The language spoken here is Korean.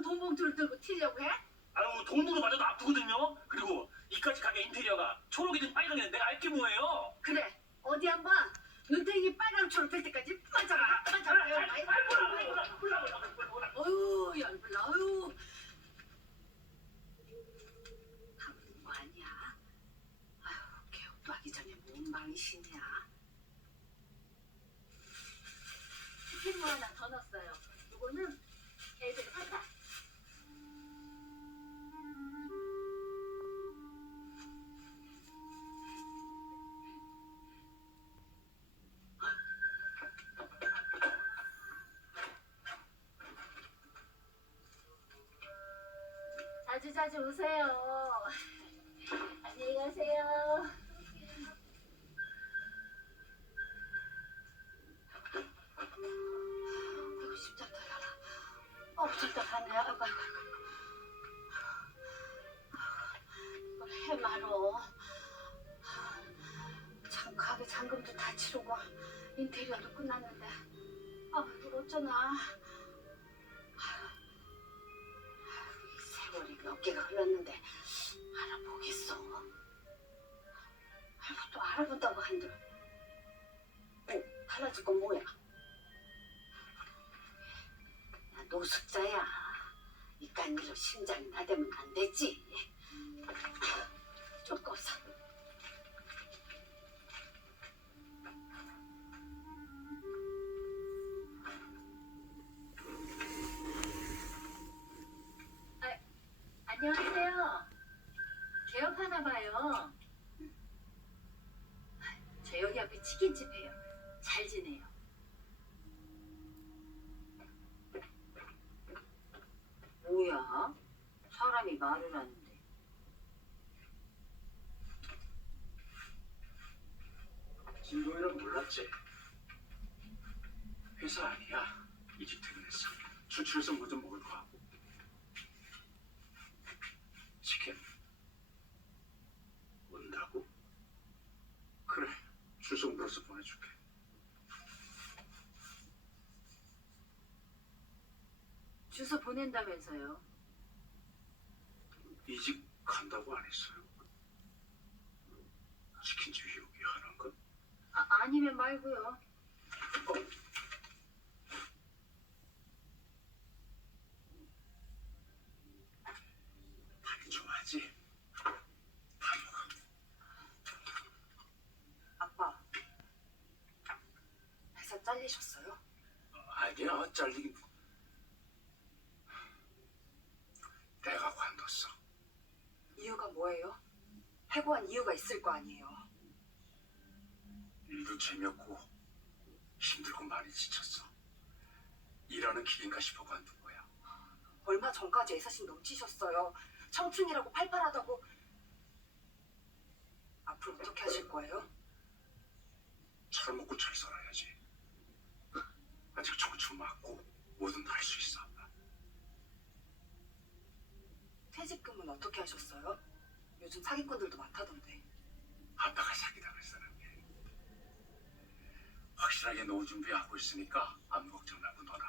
돈 봉투를 들고 튀려고 해? 아유 돈으로 맞아도 아프거든요. 그리고 이까지 가게 인테리어가 초록이든 빨강이든 내가 알게 뭐예요. 그래. 어디 한번 눈탱이 빨강 초록 될 때까지 맞아라 맞아라 어휴 열불나 어휴. 하는 거 아니야 아휴 개업도 하기 전에 뭔 망신이야. 치킨 하나 더 넣었어요. 이거는 자주 자주 오세요. 안녕히 가세요. 아이고 십자가야라. 어 답답하네. 아이고 아이고. 이걸 해 말어. 참 가게 잔금도 다 치르고 인테리어도 끝났는데 아 이걸 어쩌나. 몇 개가 흘렀는데 알아보겠어. 아이고 또 알아본다고 한들 어, 달라질 건 뭐야? 야 노숙자야. 이깟 일로 심장이 나대면 안 되지. 안녕하세요. 개업하나 봐요. 저 여기 앞에 치킨집이에요. 잘 지내요. 뭐야? 사람이 말을 하는데. 진동이는 몰랐지. 회사 아니야. 이직 퇴근했어. 출출해서 뭐좀 먹을 거하고. 치킨. 온다고? 그래. 주소 물어서 보내줄게. 주소 보낸다면서요. 이직 간다고 안 했어요. 치킨집 여기 하는 건? 아, 아니면 말고요. 다리 좋아하지? 다 먹어. 아빠, 회사 잘리셨어요? 아니야, 잘리긴. 내가 관뒀어. 이유가 뭐예요? 해고한 이유가 있을 거 아니에요. 일도 재미없고 힘들고 많이 지쳤어. 일하는 길인가 싶어 관둔 거야. 얼마 전까지 애사심 넘치셨어요. 청춘이라고 팔팔하다고. 앞으로 어떻게 하실 거예요? 잘 먹고 잘 살아야지. 맞고 뭐든 할수 있어. 퇴직금은 어떻게 하셨어요? 요즘 사기꾼들도 많다던데. 아빠가 사기당할 사람이. 확실하게 노후 준비하고 있으니까 아무 걱정 말고 너나